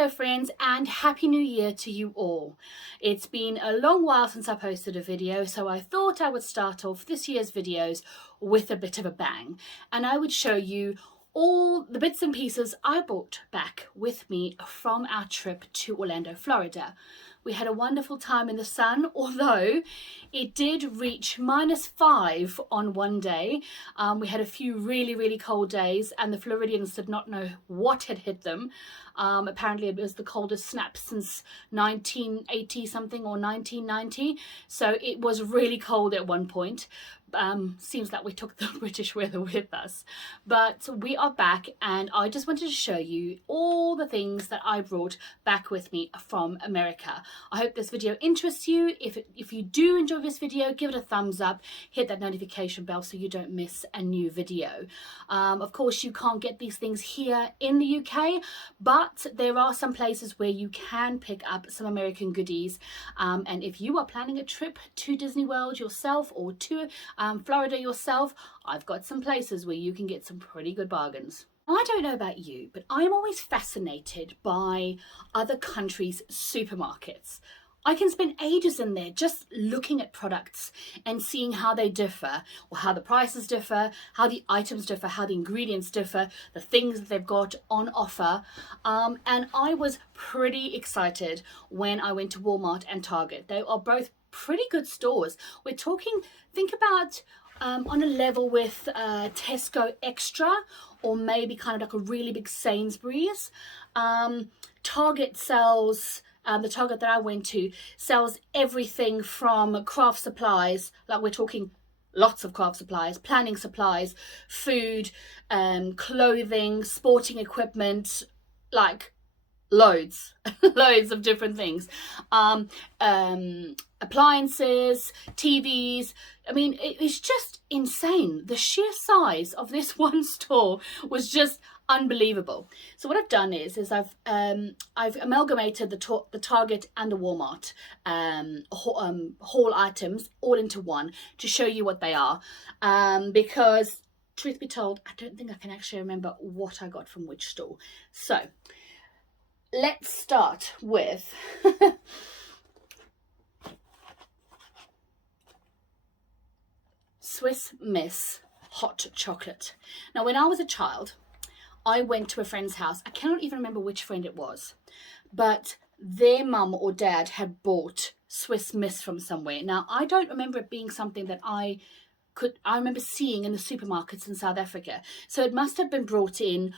Hello friends, and Happy New Year to you all. It's been a long while since I posted a video, so I thought I would start off this year's videos with a bit of a bang, and I would show you all the bits and pieces I brought back with me from our trip to Orlando, Florida. We had a wonderful time in the sun, although it did reach -5 on one day. We had a few really cold days, and the Floridians did not know what had hit them. Apparently it was the coldest snap since 1980 something or 1990, so it was really cold at one point. Seems like we took the British weather with us, but we are back, and I just wanted to show you all the things that I brought back with me from America. I hope this video interests you. If you do enjoy this video, give it a thumbs up, hit that notification bell so you don't miss a new video. Of course, you can't get these things here in the UK, but there are some places where you can pick up some American goodies, and if you are planning a trip to Disney World yourself or to Florida yourself, I've got some places where you can get some pretty good bargains. I don't know about you, but I'm always fascinated by other countries' supermarkets. I can spend ages in there just looking at products and seeing how they differ, or how the prices differ, how the items differ, how the ingredients differ, the things that they've got on offer. And I was pretty excited when I went to Walmart and Target. They are both pretty good stores. We're talking, think about on a level with Tesco Extra, or maybe kind of like a really big Sainsbury's. Target sells, the Target that I went to sells everything from craft supplies, like we're talking lots of craft supplies, planning supplies, food, clothing, sporting equipment, like loads loads of different things, appliances, TVs. I mean, it's just insane. The sheer size of this one store was just unbelievable. So what I've done is I've amalgamated the Target and the Walmart haul items all into one to show you what they are, because truth be told, I don't think I can actually remember what I got from which store. So let's start with Swiss Miss hot chocolate. Now, when I was a child, I went to a friend's house. I cannot even remember which friend it was, but their mum or dad had bought Swiss Miss from somewhere. Now, I don't remember it being something that I remember seeing in the supermarkets in South Africa. So it must have been brought in,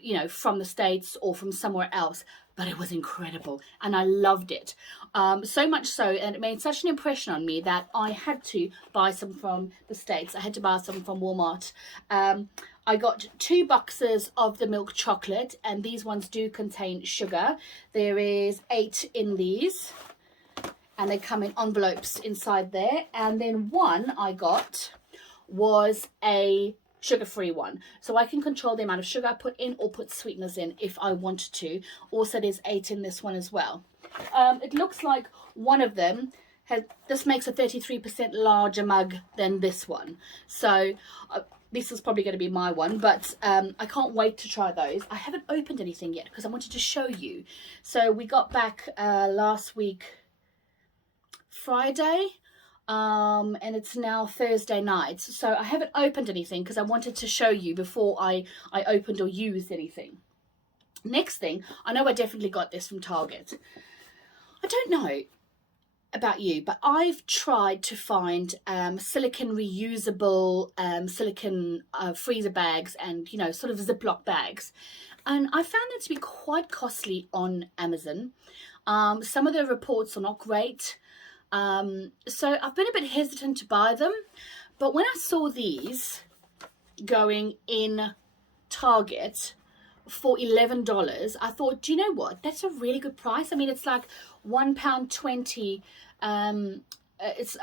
you know, from the States or from somewhere else. But it was incredible, and I loved it. So much so, and it made such an impression on me that I had to buy some from the States. I had to buy some from Walmart. I got 2 boxes of the milk chocolate, and these ones do contain sugar. There is 8 in these, and they come in envelopes inside there. And then one I got was a sugar-free one, so I can control the amount of sugar I put in or put sweeteners in if I wanted to. Also, there's 8 in this one as well. It looks like one of them this makes a 33% larger mug than this one, so this is probably going to be my one, but I can't wait to try those. I haven't opened anything yet because I wanted to show you. So we got back last week Friday, and it's now Thursday night, so I haven't opened anything because I wanted to show you before I opened or used anything. Next thing, I know I definitely got this from Target. I don't know about you, but I've tried to find silicone reusable silicone freezer bags and, you know, sort of Ziploc bags, and I found them to be quite costly on Amazon. Some of the reports are not great. So I've been a bit hesitant to buy them, but when I saw these going in Target for $11, I thought, do you know what? That's a really good price. I mean, it's like £1.20. It's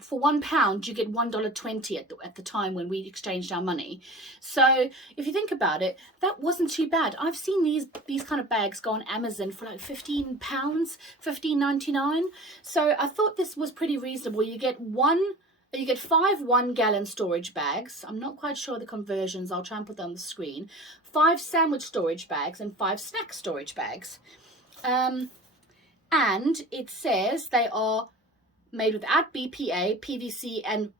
for £1 you get $1.20 at the time when we exchanged our money. So if you think about it, that wasn't too bad. I've seen these kind of bags go on Amazon for like £15, $15.99. So I thought this was pretty reasonable. You get 5 1-gallon storage bags. I'm not quite sure the conversions. I'll try and put that on the screen. 5 sandwich storage bags and 5 snack storage bags. And it says they are made without BPA, PVC and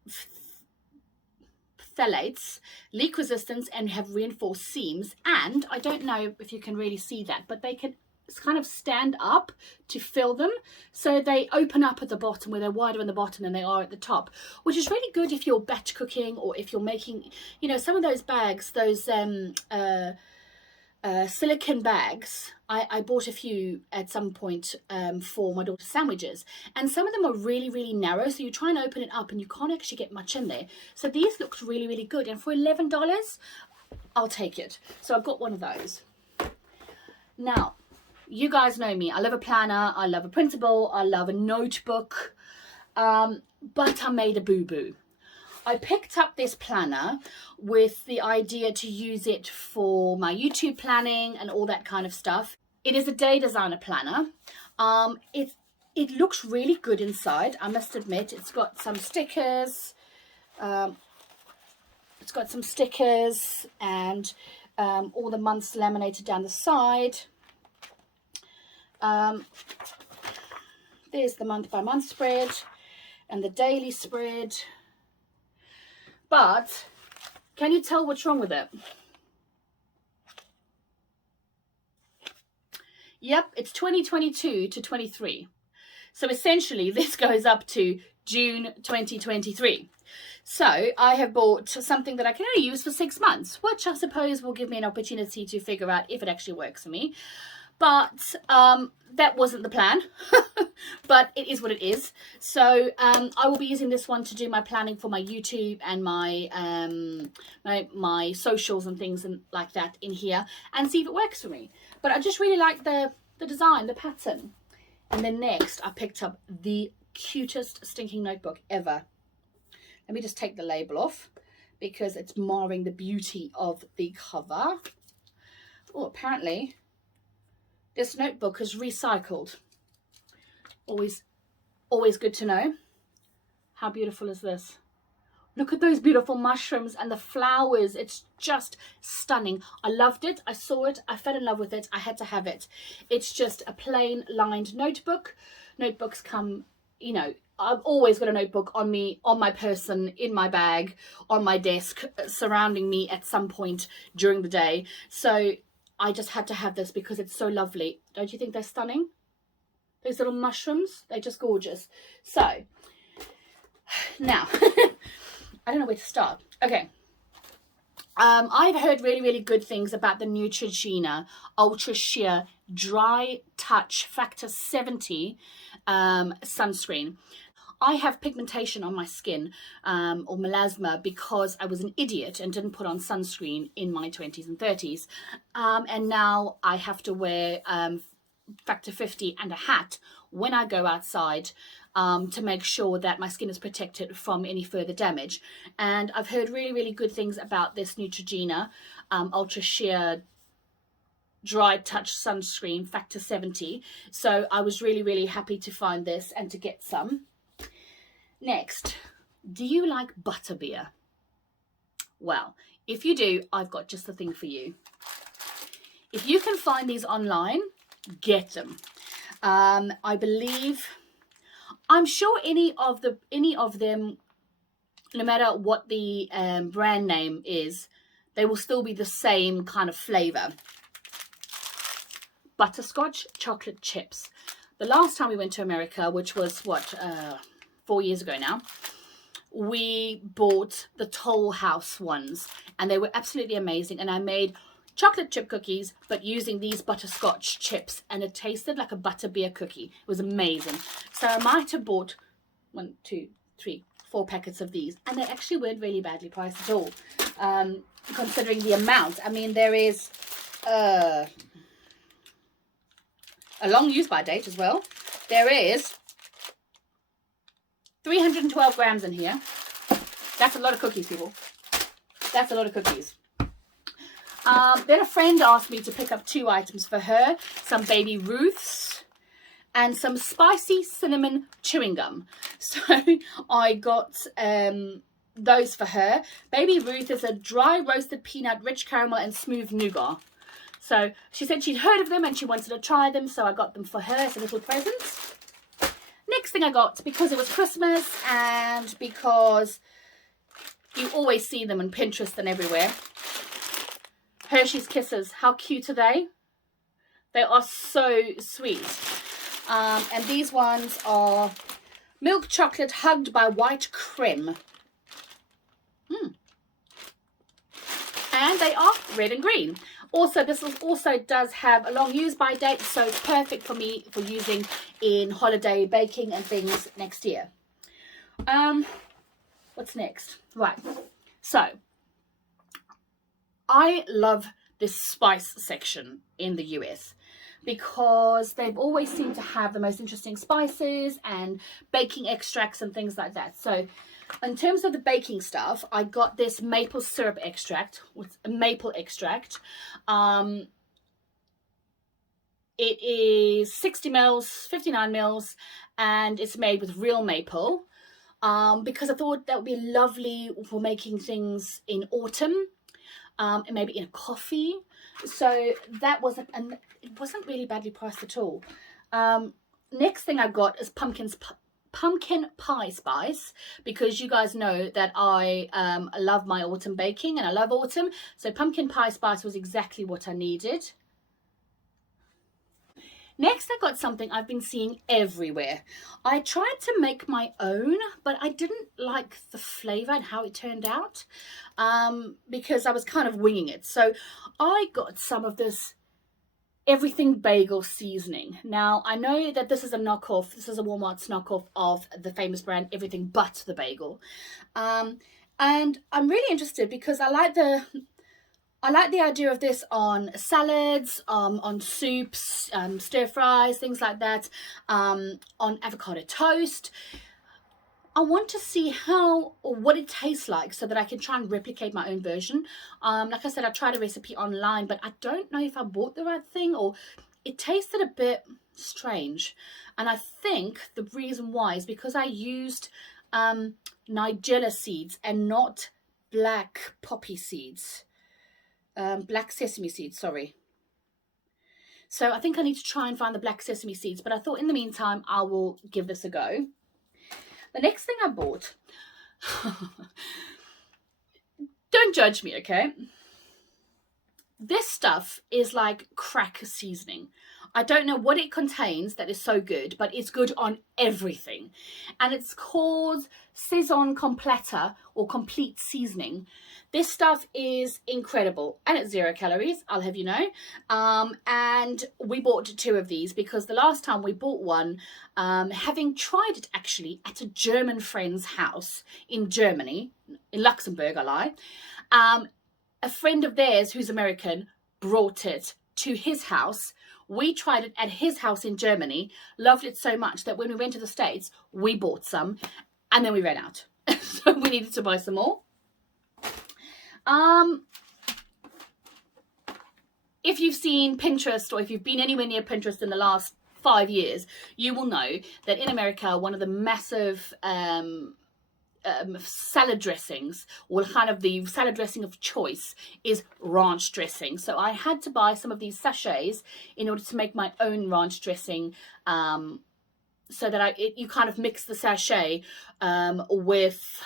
phthalates, leak resistance, and have reinforced seams. And I don't know if you can really see that, but they can kind of stand up to fill them, so they open up at the bottom, where they're wider in the bottom than they are at the top, which is really good if you're batch cooking, or if you're making, you know, some of those bags, those silicone bags. I bought a few at some point for my daughter's sandwiches, and some of them are really, really narrow, so you try and open it up and you can't actually get much in there. So these looked really, really good, and for $11 I'll take it. So I've got one of those. Now, you guys know me, I love a planner, I love a printable, I love a notebook, but I made a boo-boo. I picked up this planner with the idea to use it for my YouTube planning and all that kind of stuff. It is a day designer planner. It looks really good inside, I must admit. It's got some stickers. And all the months laminated down the side. There's the month by month spread and the daily spread. But can you tell what's wrong with it? Yep, it's 2022 to 23. So essentially this goes up to June 2023. So I have bought something that I can only use for 6 months, which I suppose will give me an opportunity to figure out if it actually works for me. But that wasn't the plan, but it is what it is. So I will be using this one to do my planning for my YouTube and my my socials and things and like that in here, and see if it works for me. But I just really like the design, the pattern. And then next I picked up the cutest stinking notebook ever. Let me just take the label off because it's marring the beauty of the cover. Oh, apparently this notebook is recycled. Always good to know. How beautiful is this? Look at those beautiful mushrooms and the flowers. It's just stunning. I loved it. I saw it. I fell in love with it. I had to have it. It's just a plain lined notebook. Notebooks come, you know, I've always got a notebook on me, on my person, in my bag, on my desk, surrounding me at some point during the day. So I just had to have this because it's so lovely. Don't you think they're stunning? Those little mushrooms, they're just gorgeous. So now I don't know where to start. Okay. I've heard really, really good things about the Neutrogena Ultra Sheer Dry Touch Factor 70 sunscreen. I have pigmentation on my skin, or melasma, because I was an idiot and didn't put on sunscreen in my 20s and 30s. And now I have to wear factor 50 and a hat when I go outside to make sure that my skin is protected from any further damage. And I've heard really, really good things about this Neutrogena Ultra Sheer Dry Touch Sunscreen Factor 70. So I was really, really happy to find this and to get some. Next, do you like butterbeer? Well, if you do, I've got just the thing for you. If you can find these online, get them. I believe, I'm sure any of them, no matter what the brand name is, they will still be the same kind of flavor. Butterscotch chocolate chips. The last time we went to America, which was what, 4 years ago now, we bought the Toll House ones, and they were absolutely amazing. And I made chocolate chip cookies, but using these butterscotch chips, and it tasted like a butterbeer cookie. It was amazing. So I might have bought 1, 2, 3, 4 packets of these, and they actually weren't really badly priced at all, considering the amount. I mean, there is a long use by date as well. There is 312 grams in here. That's a lot of cookies, people. That's a lot of cookies. Then a friend asked me to pick up 2 items for her. Some Baby Ruths and some spicy cinnamon chewing gum. So I got those for her. Baby Ruth is a dry roasted peanut, rich caramel and smooth nougat. So she said she'd heard of them and she wanted to try them, so I got them for her as a little present. Next thing I got, because it was Christmas and because you always see them on Pinterest and everywhere, Hershey's Kisses. How cute are they? They are so sweet. And these ones are milk chocolate hugged by white creme. And they are red and green. Also, this also does have a long use by date, so it's perfect for me for using in holiday baking and things next year. What's next? Right, so I love this spice section in the US because they've always seemed to have the most interesting spices and baking extracts and things like that. So in terms of the baking stuff, I got this maple syrup extract with maple extract. It is 60 mils, 59 mils, and it's made with real maple. Because I thought that would be lovely for making things in autumn, and maybe in a coffee. So that wasn't, and it wasn't really badly priced at all. Next thing I got is pumpkin pie spice, because you guys know that I love my autumn baking and I love autumn. So pumpkin pie spice was exactly what I needed. Next, I got something I've been seeing everywhere. I tried to make my own, but I didn't like the flavor and how it turned out, because I was kind of winging it. So I got some of this everything bagel seasoning. Now, I know that this is a knockoff. This is a Walmart's knockoff of the famous brand Everything But the Bagel. And I'm really interested because I like the idea of this on salads, on soups, stir fries, things like that, on avocado toast. I want to see what it tastes like so that I can try and replicate my own version. Like I said, I tried a recipe online, but I don't know if I bought the right thing, or it tasted a bit strange. And I think the reason why is because I used nigella seeds and not black poppy seeds. Black sesame seeds, sorry. So I think I need to try and find the black sesame seeds, but I thought in the meantime I will give this a go. The next thing I bought, don't judge me, okay? This stuff is like crack seasoning. I don't know what it contains that is so good, but it's good on everything. And it's called Saison Completa, or complete seasoning. This stuff is incredible and it's 0 calories, I'll have you know. And we bought 2 of these because the last time we bought one, having tried it actually at a German friend's house in Germany, in Luxembourg, I lie. A friend of theirs who's American brought it to his house. We tried it at his house in Germany, loved it so much that when we went to the States, we bought some and then we ran out. So we needed to buy some more. If you've seen Pinterest, or if you've been anywhere near Pinterest in the last 5 years, you will know that in America, one of the massive salad dressings, or kind of the salad dressing of choice, is ranch dressing. So I had to buy some of these sachets in order to make my own ranch dressing, so that you kind of mix the sachet with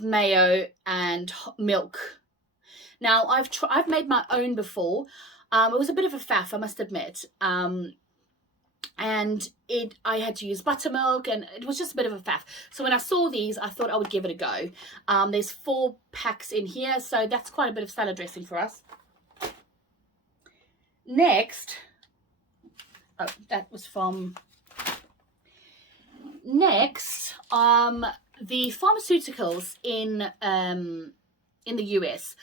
mayo and milk. Now I've made my own before. It was a bit of a faff, I must admit. And I had to use buttermilk, and it was just a bit of a faff. So when I saw these, I thought I would give it a go. There's 4 packs in here, so that's quite a bit of salad dressing for us. Next, that was from next. The pharmaceuticals in the US,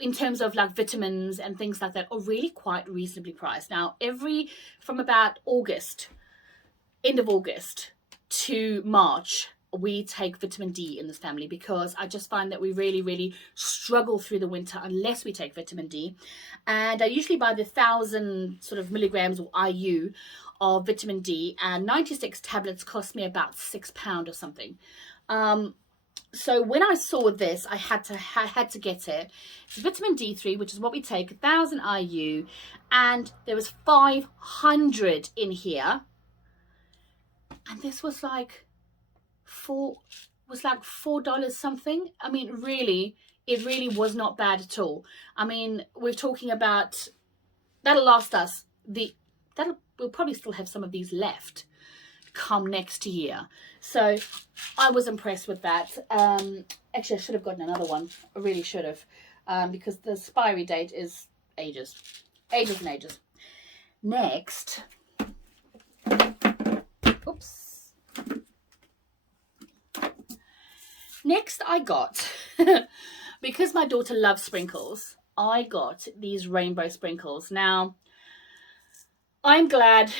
in terms of like vitamins and things like that, are really quite reasonably priced. Now, from about August, end of August to March, we take vitamin D in this family, because I just find that we really, really struggle through the winter unless we take vitamin D. And I usually buy the 1,000 sort of milligrams or IU of vitamin D, and 96 tablets cost me about £6 or something. So when I saw this, I had to get it. It's vitamin D3, which is what we take, 1,000 IU, and there was 500 in here, and this was like $4 something. I mean, really, it really was not bad at all. I mean, we're talking about, that'll last us, we'll probably still have some of these left come next year. So I was impressed with that. Actually, I should have gotten another one. I really should have, because the expiry date is ages and ages. Next, oops. Next I got, because my daughter loves sprinkles, I got these rainbow sprinkles. Now, I'm glad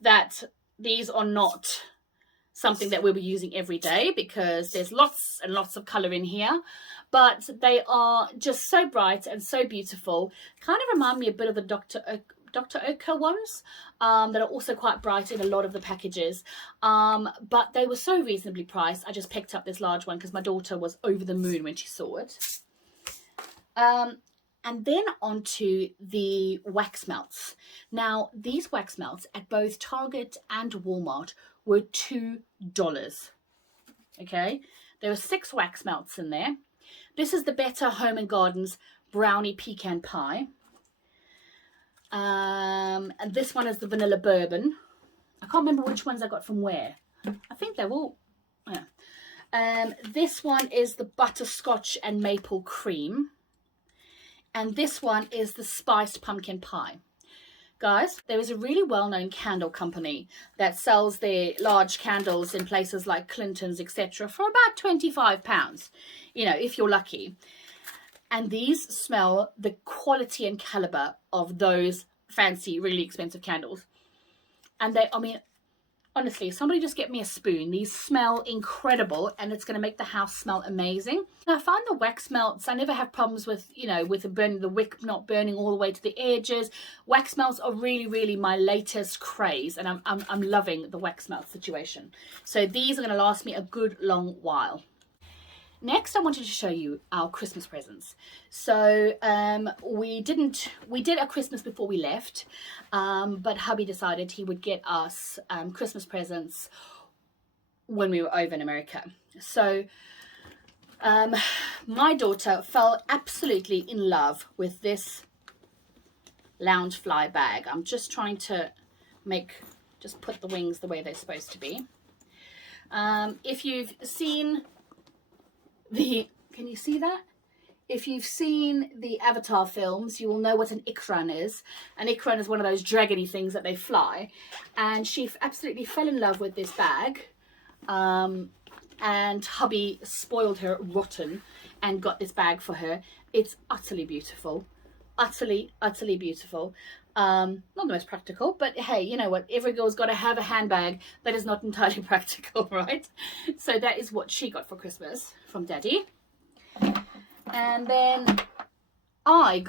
that these are not something that we'll be using every day, because there's lots and lots of color in here, but they are just so bright and so beautiful. Kind of remind me a bit of the Dr. Oetker ones, that are also quite bright in a lot of the packages, but they were so reasonably priced. I just picked up this large one because my daughter was over the moon when she saw it. And then onto the wax melts. Now, these wax melts at both Target and Walmart were $2. Okay, there were 6 wax melts in there. This is the Better Home and Gardens Brownie Pecan Pie. And this one is the Vanilla Bourbon. I can't remember which ones I got from where. I think they're all... Yeah. This one is the Butterscotch and Maple Cream. And this one is the Spiced Pumpkin Pie. Guys, there is a really well-known candle company that sells their large candles in places like Clinton's, etc. for about £25, you know, if you're lucky. And these smell the quality and caliber of those fancy, really expensive candles. And they, I mean, honestly, somebody just get me a spoon. These smell incredible, and it's going to make the house smell amazing. Now, I find the wax melts, I never have problems with, you know, with the wick not burning all the way to the edges. Wax melts are really, really my latest craze, and I'm loving the wax melt situation. So these are going to last me a good long while. Next, I wanted to show you our Christmas presents. So we did a Christmas before we left, but hubby decided he would get us Christmas presents when we were over in America. So my daughter fell absolutely in love with this Loungefly bag. I'm just trying to just put the wings the way they're supposed to be. If you've seen can you see that? If you've seen the Avatar films, you will know what an ikran is. An ikran is one of those dragony things that they fly. And she absolutely fell in love with this bag. And hubby spoiled her rotten and got this bag for her. It's utterly beautiful. Utterly, utterly beautiful. Not the most practical, but hey, you know what? Every girl's got to have a handbag that is not entirely practical, right? So that is what she got for Christmas from Daddy. And then I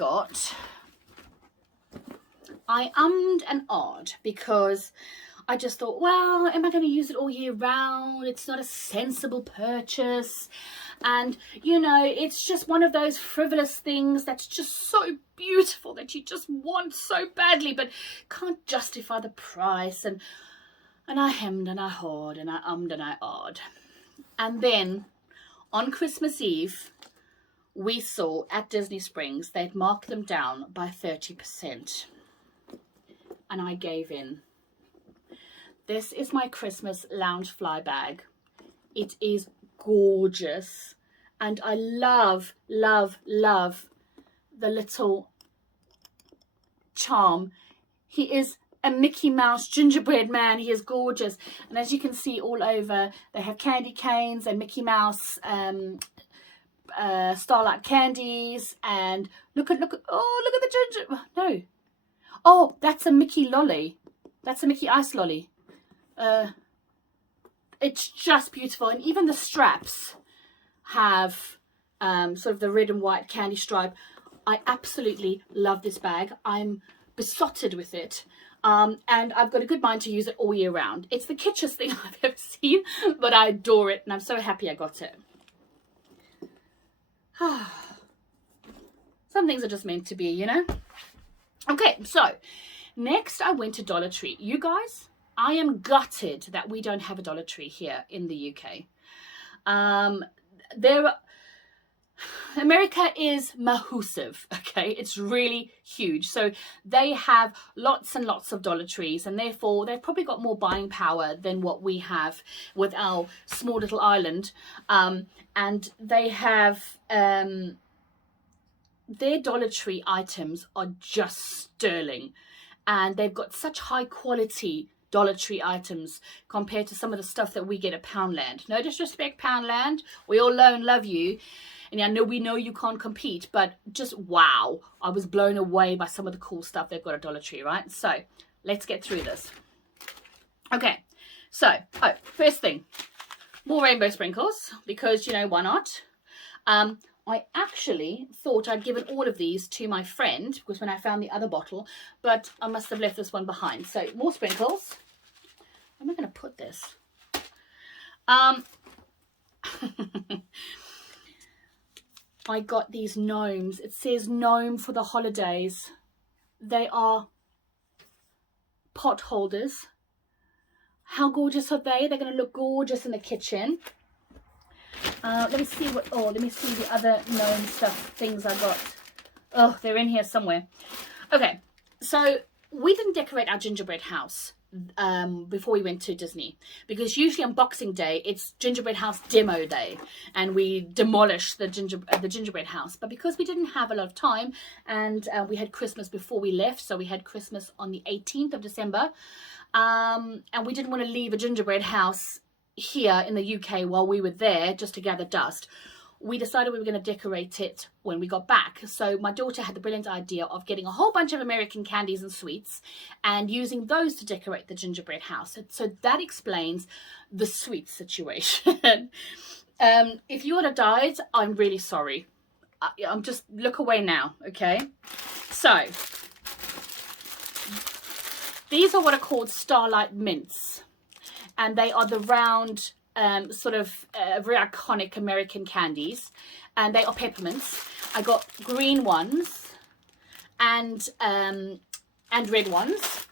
ummed and ahed, because I just thought, well, am I going to use it all year round? It's not a sensible purchase. And, you know, it's just one of those frivolous things that's just so beautiful that you just want so badly, but can't justify the price. And I hemmed and I hawed and I ummed and I ahed. And then on Christmas Eve, we saw at Disney Springs, they'd marked them down by 30%. And I gave in. This is my Christmas Loungefly bag. It is gorgeous, and I love, love, love the little charm. He is a Mickey Mouse gingerbread man. He is gorgeous, and as you can see all over, they have candy canes and Mickey Mouse Starlight candies, and look at the ginger. No, oh, that's a Mickey lolly. That's a Mickey ice lolly. It's just beautiful. And even the straps have sort of the red and white candy stripe. I absolutely love this bag. I'm besotted with it. And I've got a good mind to use it all year round. It's the kitschest thing I've ever seen, but I adore it, and I'm so happy I got it. Some things are just meant to be, you know? Okay, so next I went to Dollar Tree. You guys, I am gutted that we don't have a Dollar Tree here in the UK. America is massive, okay? It's really huge. So they have lots and lots of Dollar Trees, and therefore they've probably got more buying power than what we have with our small little island. And they have their Dollar Tree items are just sterling, and they've got such high quality Dollar Tree items compared to some of the stuff that we get at Poundland. No disrespect, Poundland, we all know and love you, and I know we know you can't compete, but just wow, I was blown away by some of the cool stuff they've got at Dollar Tree, right? So let's get through this. Okay, so first thing, more rainbow sprinkles, because, you know, why not? I actually thought I'd given all of these to my friend, because when I found the other bottle, but I must have left this one behind. So more sprinkles. Where am I going to put this? I got these gnomes. It says gnome for the holidays. They are pot holders. How gorgeous are they? They're going to look gorgeous in the kitchen. Let me see let me see the other gnome stuff things I got. Oh, they're in here somewhere. Okay, so we didn't decorate our gingerbread house before we went to Disney, because usually on Boxing Day it's gingerbread house demo day and we demolish the gingerbread house. But because we didn't have a lot of time, and we had Christmas before we left, so we had Christmas on the 18th of December, and we didn't want to leave a gingerbread house here in the UK while we were there just to gather dust. We decided we were going to decorate it when we got back. So my daughter had the brilliant idea of getting a whole bunch of American candies and sweets and using those to decorate the gingerbread house. So that explains the sweet situation. If you would have died, I'm really sorry. I'm just, look away now, okay? So these are what are called Starlight Mints, and they are the round sort of very iconic American candies, and they are peppermints. I got green ones and red ones,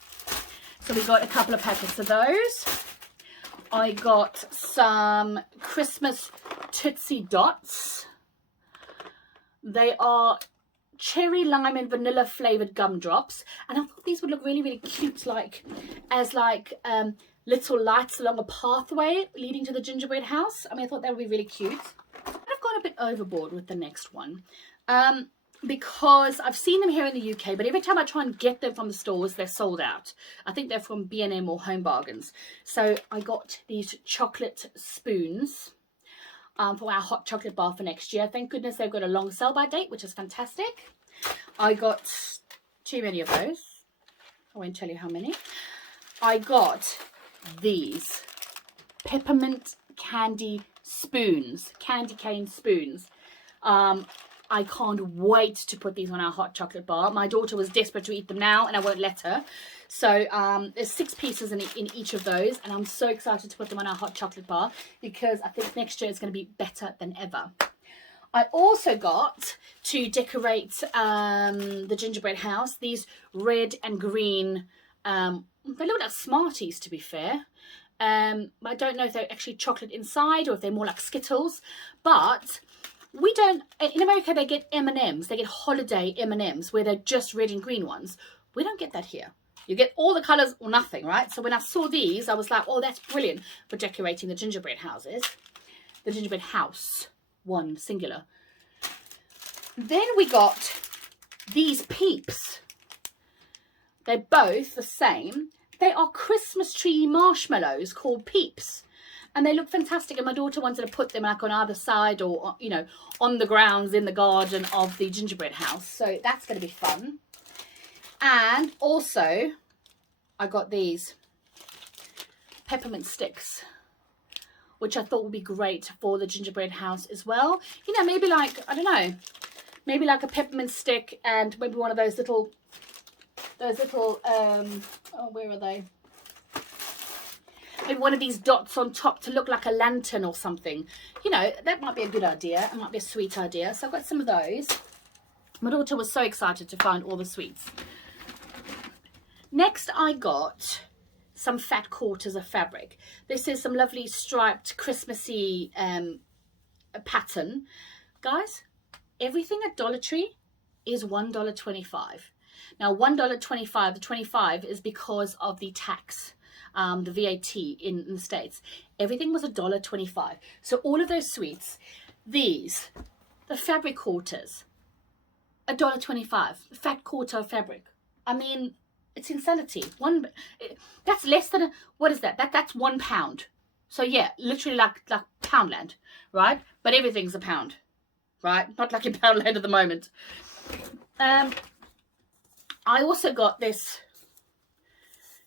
so we got a couple of packets of those. I got some Christmas Tootsie Dots. They are cherry, lime and vanilla flavored gumdrops, and I thought these would look really, really cute, like little lights along a pathway leading to the gingerbread house. I mean, I thought that would be really cute. I've gone a bit overboard with the next one, because I've seen them here in the UK, but every time I try and get them from the stores, they're sold out. I think they're from B&M or Home Bargains. So I got these chocolate spoons for our hot chocolate bar for next year. Thank goodness they've got a long sell-by date, which is fantastic. I got too many of those. I won't tell you how many. I got these peppermint candy spoons, candy cane spoons. I can't wait to put these on our hot chocolate bar. My daughter was desperate to eat them now, and I won't let her. So there's 6 pieces in each of those, and I'm so excited to put them on our hot chocolate bar, because I think next year it's going to be better than ever. I also got, to decorate the gingerbread house, these red and green, they look like Smarties, to be fair. I don't know if they're actually chocolate inside or if they're more like Skittles, but we don't, in America they get M&Ms, they get holiday M&Ms where they're just red and green ones. We don't get that here. You get all the colours or nothing, right? So when I saw these, I was like, oh, that's brilliant for decorating the gingerbread houses. The gingerbread house, one singular. Then we got these Peeps. They're both the same. They are Christmas tree marshmallows called Peeps. And they look fantastic. And my daughter wanted to put them like on either side, or, you know, on the grounds in the garden of the gingerbread house. So that's going to be fun. And also, I got these peppermint sticks. which I thought would be great for the gingerbread house as well. You know, maybe like, I don't know, maybe like a peppermint stick and maybe one of those little, oh, where are they? Maybe one of these dots on top to look like a lantern or something. You know, that might be a good idea. It might be a sweet idea. So I've got some of those. My daughter was so excited to find all the sweets. Next, I got some fat quarters of fabric. This is some lovely striped Christmassy pattern. Guys, everything at Dollar Tree is $1.25. Now, $1.25, the 25 is because of the tax. The VAT in the States. Everything was $1.25. So all of those sweets, these, the fabric quarters, $1.25. Fat quarter of fabric. I mean, it's insanity. That's less than what is that? That's £1. So yeah, literally like Poundland, right? But everything's a pound, right? Not like in Poundland at the moment. I also got this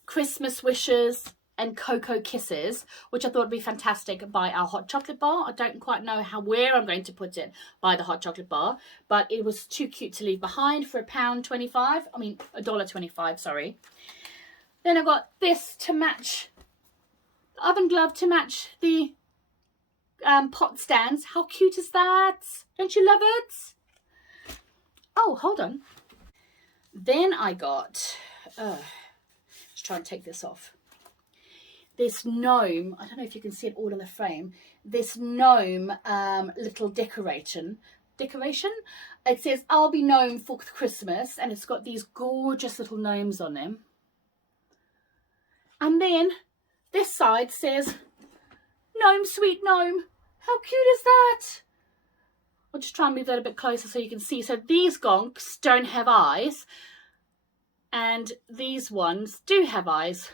Christmas wishes and cocoa kisses, which I thought would be fantastic by our hot chocolate bar. I don't quite know where I'm going to put it by the hot chocolate bar, but it was too cute to leave behind for £1.25. I mean $1.25, sorry. Then I got this to match the oven glove to match the pot stands. How cute is that? Don't you love it? Oh, hold on. Then I got try and take this off. This gnome, I don't know if you can see it all in the frame, this gnome little decoration. It says, I'll be gnome for Christmas, and it's got these gorgeous little gnomes on them. And then this side says, gnome, sweet gnome. How cute is that? I'll just try and move that a bit closer so you can see. So these gonks don't have eyes, and these ones do have eyes.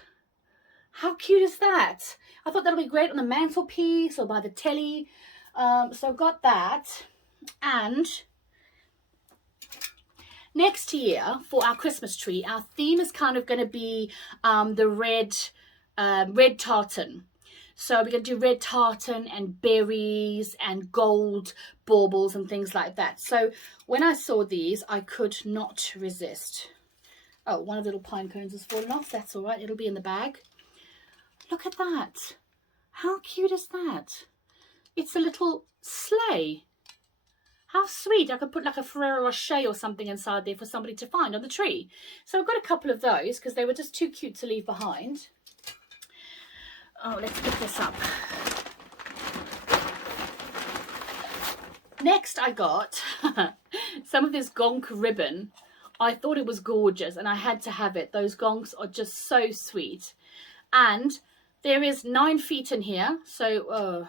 How cute is that? I thought that'll be great on the mantelpiece or by the telly. So I've got that. And next year for our Christmas tree, our theme is kind of going to be the red tartan. So we're going to do red tartan and berries and gold baubles and things like that. So when I saw these, I could not resist. Oh, one of the little pine cones has fallen off. That's all right. It'll be in the bag. Look at that. How cute is that? It's a little sleigh. How sweet. I could put like a Ferrero Rocher or something inside there for somebody to find on the tree. So I've got a couple of those because they were just too cute to leave behind. Oh, let's pick this up. Next, I got some of this gonk ribbon. I thought it was gorgeous and I had to have it. Those gonks are just so sweet. And there is 9 feet in here. So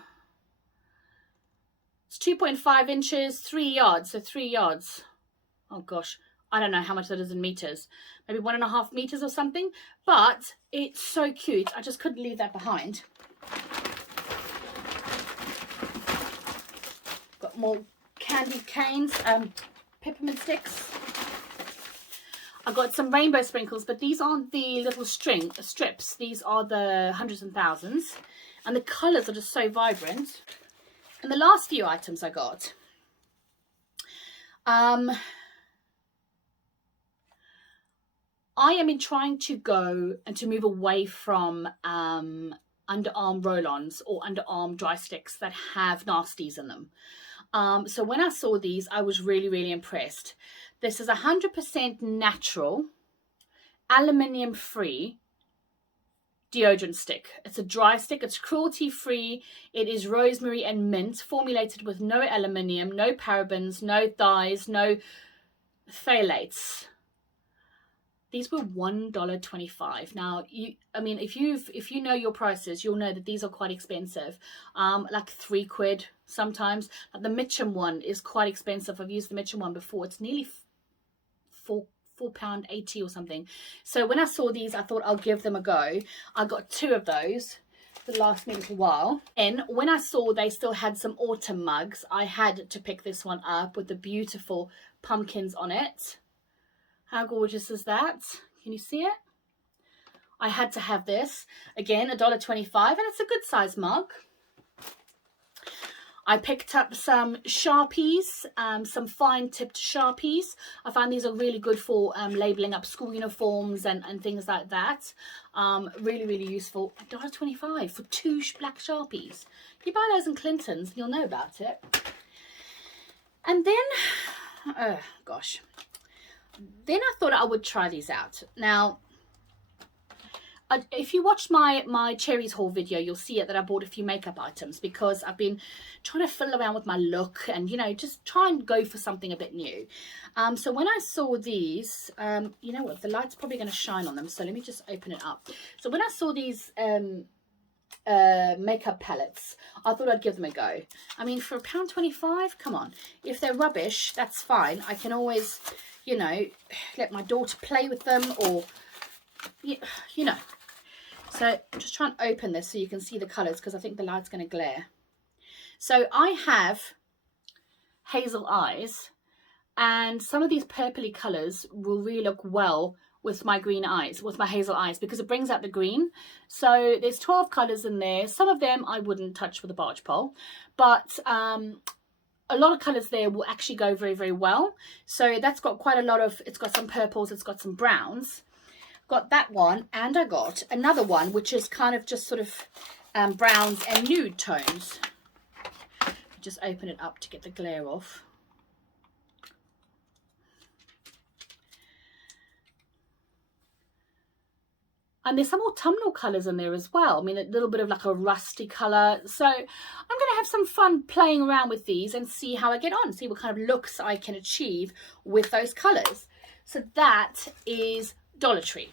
it's 2.5 inches, 3 yards. So 3 yards. Oh gosh, I don't know how much that is in meters. Maybe 1.5 meters or something. But it's so cute. I just couldn't leave that behind. Got more candied canes, peppermint sticks. I got some rainbow sprinkles, but these aren't the little strips. These are the hundreds and thousands. And the colours are just so vibrant. And the last few items I got. I am trying to go and to move away from underarm roll-ons or underarm dry sticks that have nasties in them. So when I saw these, I was really, really impressed. This is 100% natural, aluminium-free deodorant stick. It's a dry stick. It's cruelty-free. It is rosemary and mint, formulated with no aluminium, no parabens, no dyes, no phthalates. These were $1.25. Now, if you know your prices, you'll know that these are quite expensive. Like £3 sometimes. Like the Mitchum one is quite expensive. I've used the Mitchum one before. It's nearly £4.80 or something. So when I saw these, I thought I'll give them a go. I got 2 of those to last me a little while. And when I saw they still had some autumn mugs, I had to pick this one up with the beautiful pumpkins on it. How gorgeous is that? Can you see it? I had to have this. Again, $1.25, and it's a good size mug. I picked up some Sharpies, some fine tipped Sharpies. I find these are really good for labeling up school uniforms and things like that. Really, really useful. $1.25 for 2 black Sharpies. You buy those in Clinton's and you'll know about it. And then, oh gosh, then I thought I would try these out. Now, if you watched my cherries haul video, you'll see it that I bought a few makeup items because I've been trying to fiddle around with my look and, you know, just try and go for something a bit new. So when I saw these, you know what, the light's probably going to shine on them, so let me just open it up. So when I saw these makeup palettes, I thought I'd give them a go. I mean, for £1.25, come on. If they're rubbish, that's fine. I can always, you know, let my daughter play with them, or you know. So I'm just trying to open this so you can see the colours, because I think the light's going to glare. So I have hazel eyes, and some of these purpley colours will really look well with my green eyes, with my hazel eyes, because it brings out the green. So there's 12 colours in there. Some of them I wouldn't touch with a barge pole, but a lot of colours there will actually go very, very well. So that's got quite a lot of, it's got some purples, it's got some browns. Got that one, and I got another one which is kind of just sort of browns and nude tones. Just open it up to get the glare off. And there's some autumnal colours in there as well. I mean, a little bit of like a rusty colour. So I'm going to have some fun playing around with these and see how I get on, see what kind of looks I can achieve with those colours. So that is Dollar Tree.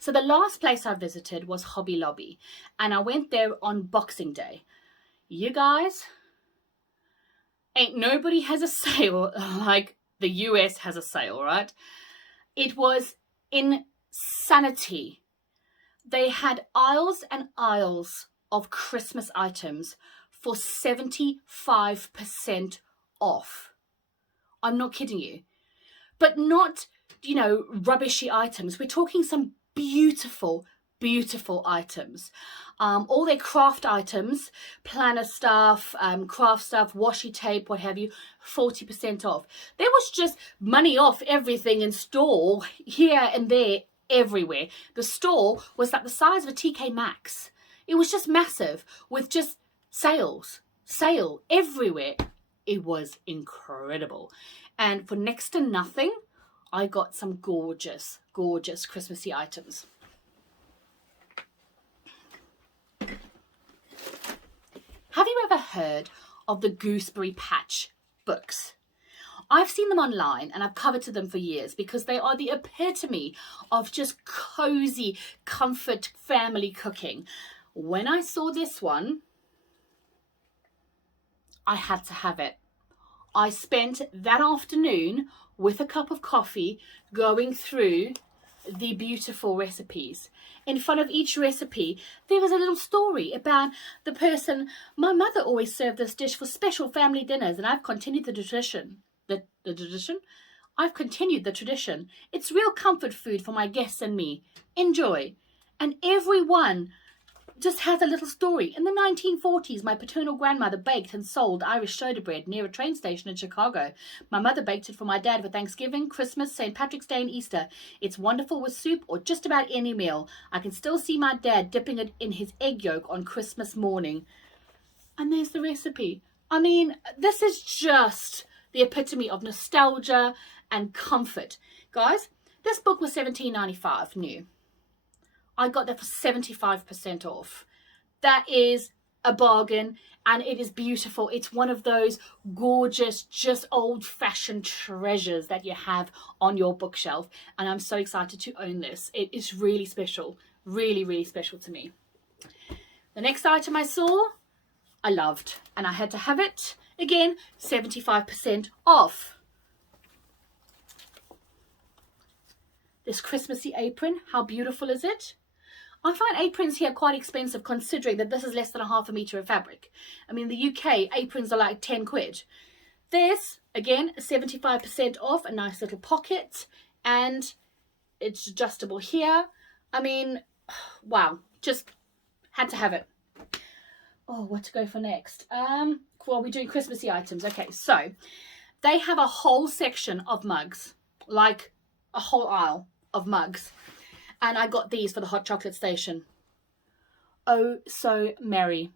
So the last place I visited was Hobby Lobby, and I went there on Boxing Day. You guys, ain't nobody has a sale like the US has a sale, right? It was insanity. They had aisles and aisles of Christmas items for 75% off. I'm not kidding you. But not, you know, rubbishy items. We're talking some beautiful, beautiful items. All their craft items, planner stuff, craft stuff, washi tape, what have you, 40% off. There was just money off everything in store, here and there, everywhere. The store was like the size of a TK Maxx. It was just massive, with just sale everywhere. It was incredible. And for next to nothing, I got some gorgeous, gorgeous Christmassy items. Have you ever heard of the Gooseberry Patch books? I've seen them online and I've coveted them for years because they are the epitome of just cozy comfort family cooking. When I saw this one, I had to have it. I spent that afternoon with a cup of coffee going through the beautiful recipes. In front of each recipe, there was a little story about the person. My mother always served this dish for special family dinners, and I've continued the tradition. The tradition? I've continued the tradition. It's real comfort food for my guests and me. Enjoy. And everyone just has a little story. In the 1940s, my paternal grandmother baked and sold Irish soda bread near a train station in Chicago. My mother baked it for my dad for Thanksgiving, Christmas, St. Patrick's Day and Easter. It's wonderful with soup or just about any meal. I can still see my dad dipping it in his egg yolk on Christmas morning. And there's the recipe. I mean, this is just the epitome of nostalgia and comfort. Guys, this book was $17.95 new. I got that for 75% off. That is a bargain, and it is beautiful. It's one of those gorgeous, just old-fashioned treasures that you have on your bookshelf, and I'm so excited to own this. It is really special, really, really special to me. The next item I saw, I loved, and I had to have it. Again, 75% off. This Christmassy apron, how beautiful is it? I find aprons here quite expensive, considering that this is less than a half a metre of fabric. I mean, in the UK, aprons are like 10 quid. This, again, 75% off, a nice little pocket, and it's adjustable here. I mean, wow, just had to have it. oh, what to go for next? Well, we're doing Christmassy items. Okay, so they have a whole section of mugs, like a whole aisle of mugs. And I got these for the hot chocolate station. Oh, so merry.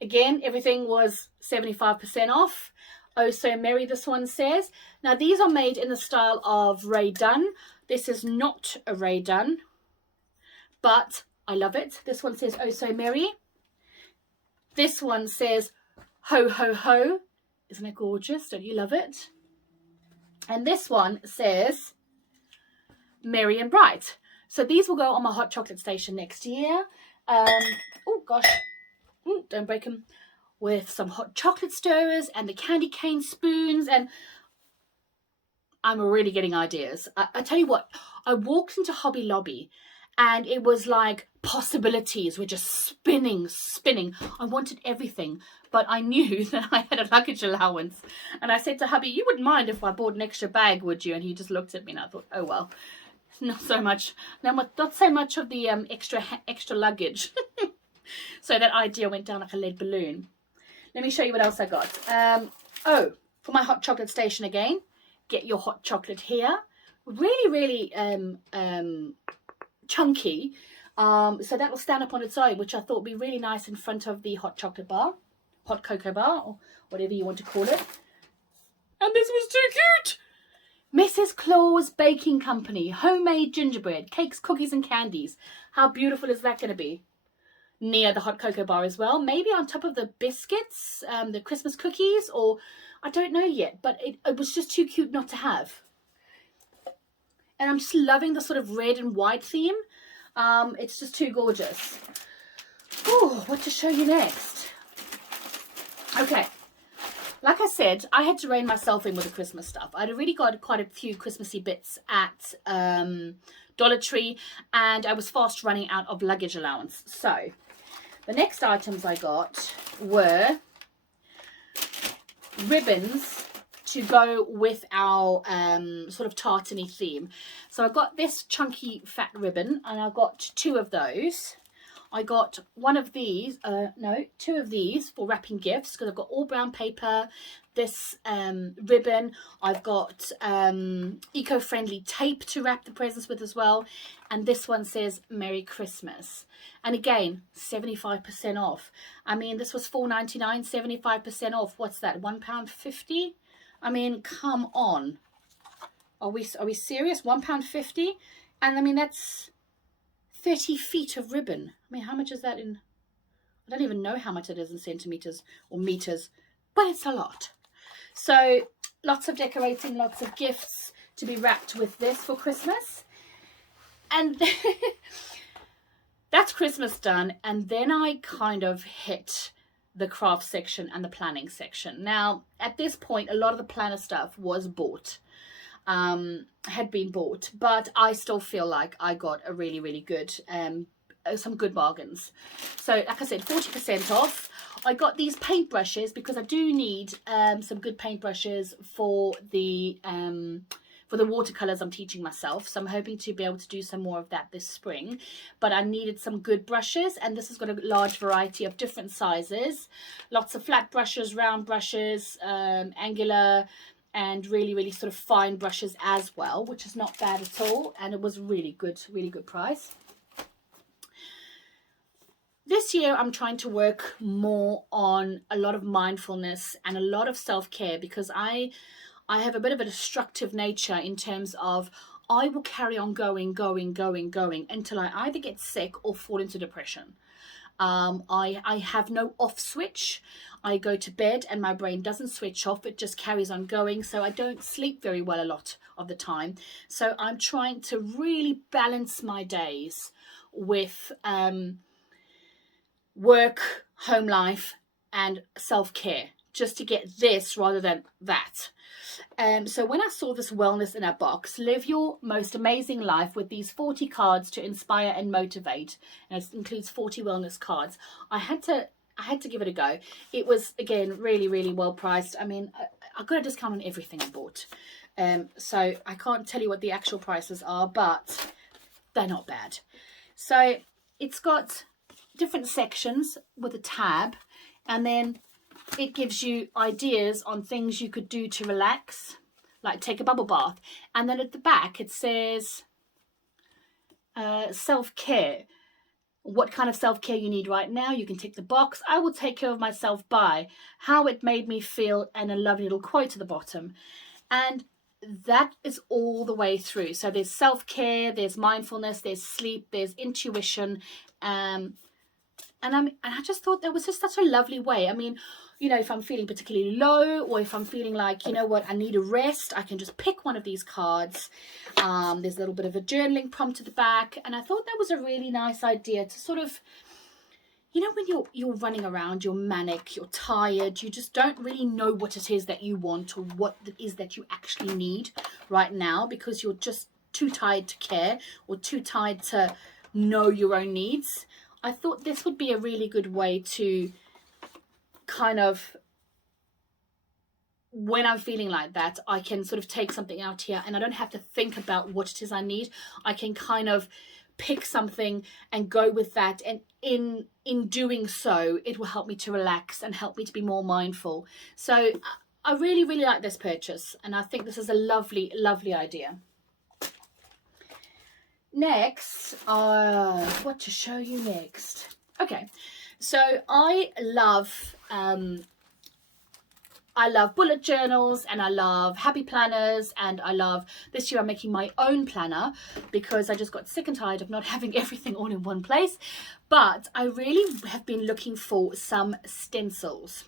Again, everything was 75% off. Oh, so merry, this one says. Now, these are made in the style of Ray Dunn. This is not a Ray Dunn, but I love it. This one says, oh, so merry. This one says, ho, ho, ho. Isn't it gorgeous? Don't you love it? And this one says, merry and bright. So these will go on my hot chocolate station next year. Oh, gosh. Ooh, don't break them. With some hot chocolate stirrers and the candy cane spoons. And I'm really getting ideas. I tell you what, I walked into Hobby Lobby and it was like possibilities were just spinning. I wanted everything, but I knew that I had a luggage allowance. And I said to hubby, you wouldn't mind if I bought an extra bag, would you? And he just looked at me and I thought, oh, well, not so much. Not so much of the extra luggage. So that idea went down like a lead balloon. Let me show you what else I got. Oh, for my hot chocolate station again, get your hot chocolate here. Really chunky. So that will stand up on its own, which I thought would be really nice in front of the hot chocolate bar, hot cocoa bar, or whatever you want to call it. And this was too cute. Mrs. Claus Baking Company, homemade gingerbread, cakes, cookies and candies. How beautiful is that going to be? Near the hot cocoa bar as well, maybe on top of the biscuits, the Christmas cookies, or I don't know yet, but it was just too cute not to have. And I'm just loving the sort of red and white theme. It's just too gorgeous. Oh, what to show you next? Okay, like I said, I had to rein myself in with the Christmas stuff. I'd already got quite a few Christmassy bits at Dollar Tree, and I was fast running out of luggage allowance. So the next items I got were ribbons to go with our sort of tartany theme. So I got this chunky fat ribbon, and I got two of those. I got one of these, two of these for wrapping gifts, because I've got all brown paper, this ribbon. I've got eco-friendly tape to wrap the presents with as well. And this one says Merry Christmas. And again, 75% off. I mean, this was $4.99, 75% off. What's that, £1.50? I mean, come on. Are we serious? £1.50? And I mean, that's 30 feet of ribbon. I mean, how much is that in? I don't even know how much it is in centimeters or meters, but it's a lot. So lots of decorating, lots of gifts to be wrapped with this for Christmas. And that's Christmas done. And then I kind of hit the craft section and the planning section. Now, at this point, a lot of the planner stuff was bought. Had been bought, but I still feel like I got a really good some good bargains. So like I said, 40% off. I got these paintbrushes because I do need some good paintbrushes for the watercolors I'm teaching myself. So I'm hoping to be able to do some more of that this spring, but I needed some good brushes, and this has got a large variety of different sizes, lots of flat brushes, round brushes, angular, and really sort of fine brushes as well, which is not bad at all. And it was really good price. This year, I'm trying to work more on a lot of mindfulness and a lot of self-care, because I have a bit of a destructive nature in terms of I will carry on going until I either get sick or fall into depression. I have no off switch. I go to bed and my brain doesn't switch off. It just carries on going. So I don't sleep very well a lot of the time. So I'm trying to really balance my days with work, home life, and self-care, just to get this rather than that. So when I saw this wellness in a box, live your most amazing life with these 40 cards to inspire and motivate, and it includes 40 wellness cards, I had to give it a go. It was, again, really well priced. I mean, I got a discount on everything I bought. So I can't tell you what the actual prices are, but they're not bad. So it's got different sections with a tab, and then it gives you ideas on things you could do to relax, like take a bubble bath. And then at the back it says self-care. What kind of self-care you need right now. You can tick the box. I will take care of myself by how it made me feel, and a lovely little quote at the bottom. And that is all the way through. So there's self-care, there's mindfulness, there's sleep, there's intuition, and I just thought that was just such a lovely way. I mean, you know, if I'm feeling particularly low, or if I'm feeling like, you know what, I need a rest, I can just pick one of these cards. There's a little bit of a journaling prompt at the back, and I thought that was a really nice idea to sort of, you know, when you're running around, you're manic, you're tired, you just don't really know what it is that you want, or what it is that you actually need right now, because you're just too tired to care, or too tired to know your own needs. I thought this would be a really good way to kind of, when I'm feeling like that, I can sort of take something out here, and I don't have to think about what it is I need. I can kind of pick something and go with that, and in doing so, it will help me to relax and help me to be more mindful. So I really, really like this purchase, and I think this is a lovely, lovely idea. Next, what to show you next? Okay, so I love bullet journals, and I love happy planners, and I love, this year I'm making my own planner because I just got sick and tired of not having everything all in one place. But I really have been looking for some stencils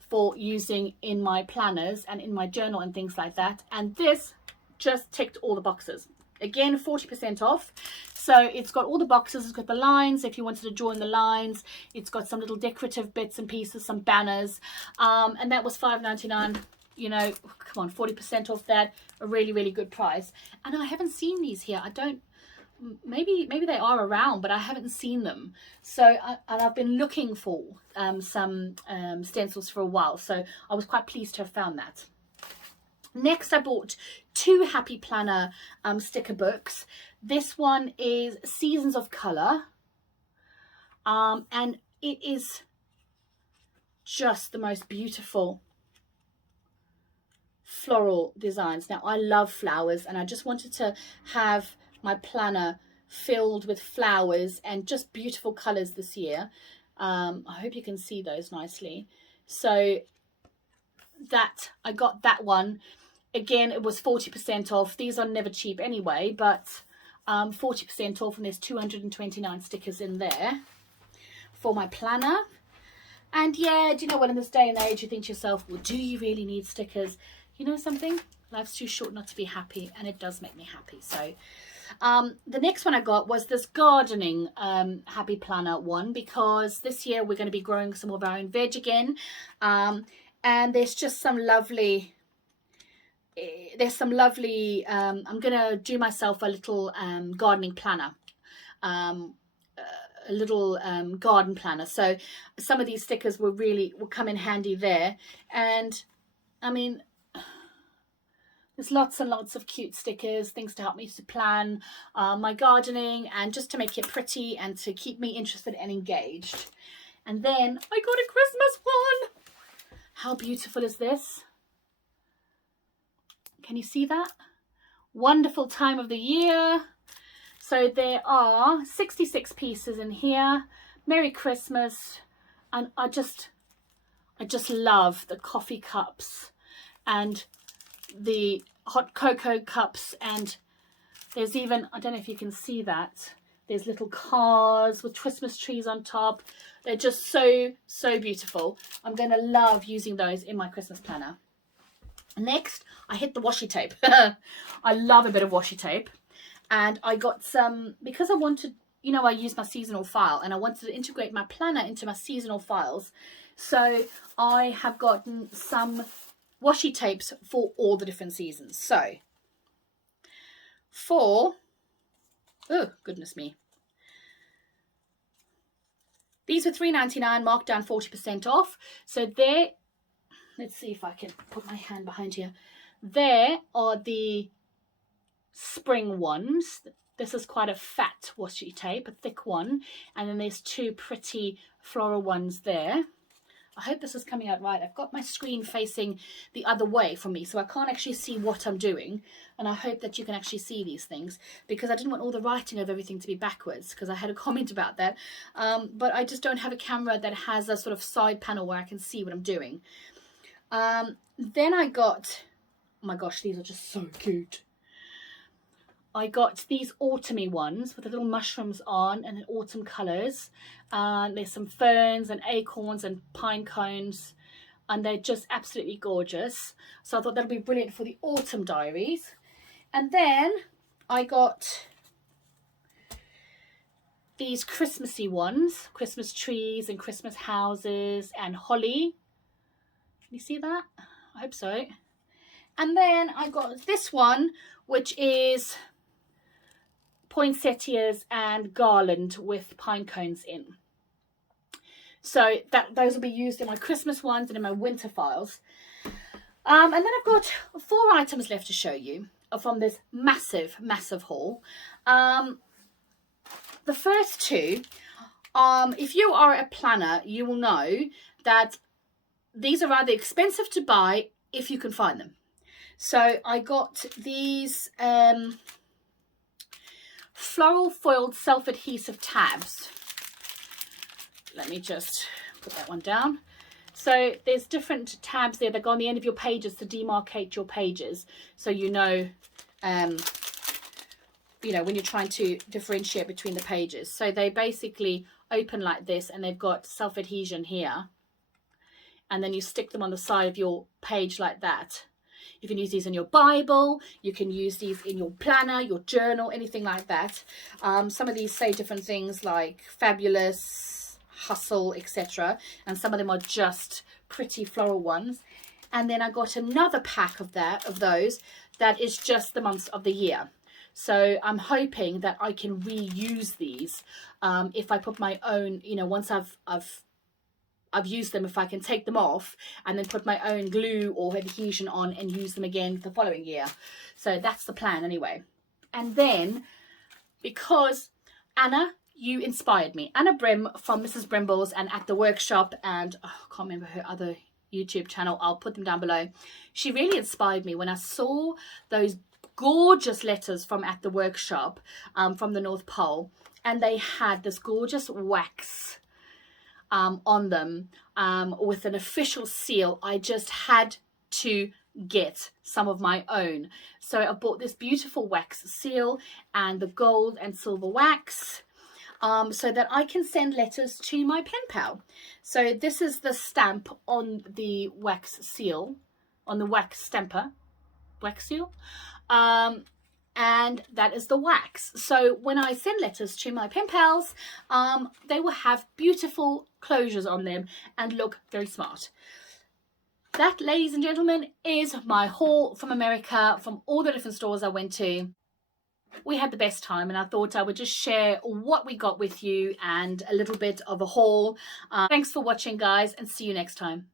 for using in my planners and in my journal and things like that, and this just ticked all the boxes. Again, 40% off. So it's got all the boxes, it's got the lines if you wanted to draw in the lines, it's got some little decorative bits and pieces, some banners, and that was $5.99. You know, come on, 40% off that, a really, really good price. And I haven't seen these here. I don't, maybe they are around, but I haven't seen them. So I've been looking for some stencils for a while, so I was quite pleased to have found that. Next, I bought 2 Happy Planner sticker books. This one is Seasons of Colour, and it is just the most beautiful floral designs. Now, I love flowers, and I just wanted to have my planner filled with flowers and just beautiful colours this year. I hope you can see those nicely. So that, I got that one. Again, it was 40% off. These are never cheap anyway, but 40% off, and there's 229 stickers in there for my planner. And yeah, do you know what, in this day and age, you think to yourself, well, do you really need stickers? You know something? Life's too short not to be happy, and it does make me happy. So the next one I got was this gardening Happy Planner one, because this year we're going to be growing some of our own veg again. And there's just some lovely... I'm gonna do myself a little gardening planner, a little garden planner. So some of these stickers will come in handy there. And I mean, there's lots and lots of cute stickers, things to help me to plan my gardening, and just to make it pretty and to keep me interested and engaged. And then I got a Christmas one. How beautiful is this? Can you see that? Wonderful time of the year. So there are 66 pieces in here. Merry Christmas. And I just love the coffee cups and the hot cocoa cups. And there's even, I don't know if you can see that, there's little cars with Christmas trees on top. They're just so, so beautiful. I'm going to love using those in my Christmas planner. Next, I hit the washi tape. I love a bit of washi tape. And I got some, because I wanted, you know, I use my seasonal file, and I wanted to integrate my planner into my seasonal files. So I have gotten some washi tapes for all the different seasons. So for, oh, goodness me. These were $3.99, marked down 40% off. So there, let's see if I can put my hand behind here. There are the spring ones. This is quite a fat washi tape, a thick one. And then there's two pretty floral ones there. I hope this is coming out right. I've got my screen facing the other way from me, so I can't actually see what I'm doing. And I hope that you can actually see these things, because I didn't want all the writing of everything to be backwards, because I had a comment about that. But I just don't have a camera that has a sort of side panel where I can see what I'm doing. Then I got, oh my gosh, these are just so cute. I got these autumny ones with the little mushrooms on and autumn colours. There's some ferns and acorns and pine cones, and they're just absolutely gorgeous. So I thought that'd be brilliant for the autumn diaries. And then I got these Christmassy ones, Christmas trees and Christmas houses and holly. Can you see that? I hope so. And then I got this one, which is poinsettias and garland with pine cones in. So those will be used in my Christmas ones and in my winter files. And then I've got 4 items left to show you from this massive haul. The first 2, if you are a planner, you will know that these are rather expensive to buy if you can find them. So I got these floral foiled self-adhesive tabs. Let me just put that one down. So there's different tabs there that go on the end of your pages to demarcate your pages, so you know when you're trying to differentiate between the pages. So they basically open like this, and they've got self-adhesion here, and then you stick them on the side of your page like that. You can use these in your Bible, you can use these in your planner, your journal, anything like that. Some of these say different things like fabulous, hustle, etc. And some of them are just pretty floral ones. And then I got another pack of those that is just the months of the year. So I'm hoping that I can reuse these if I put my own, once I've used them, if I can take them off and then put my own glue or adhesion on and use them again the following year. So that's the plan anyway. And then, because Anna, you inspired me. Anna Brim from Mrs. Brimbles and At the Workshop, and I can't remember her other YouTube channel. I'll put them down below. She really inspired me when I saw those gorgeous letters from At the Workshop from the North Pole, and they had this gorgeous wax on them with an official seal. I just had to get some of my own. So I bought this beautiful wax seal and the gold and silver wax so that I can send letters to my pen pal. So this is the stamp on the wax seal, on the wax stamper, wax seal. And that is the wax. So when I send letters to my pen pals, they will have beautiful closures on them and look very smart. That, ladies and gentlemen, is my haul from America, from all the different stores I went to. We had the best time, and I thought I would just share what we got with you and a little bit of a haul. Thanks for watching, guys, and see you next time.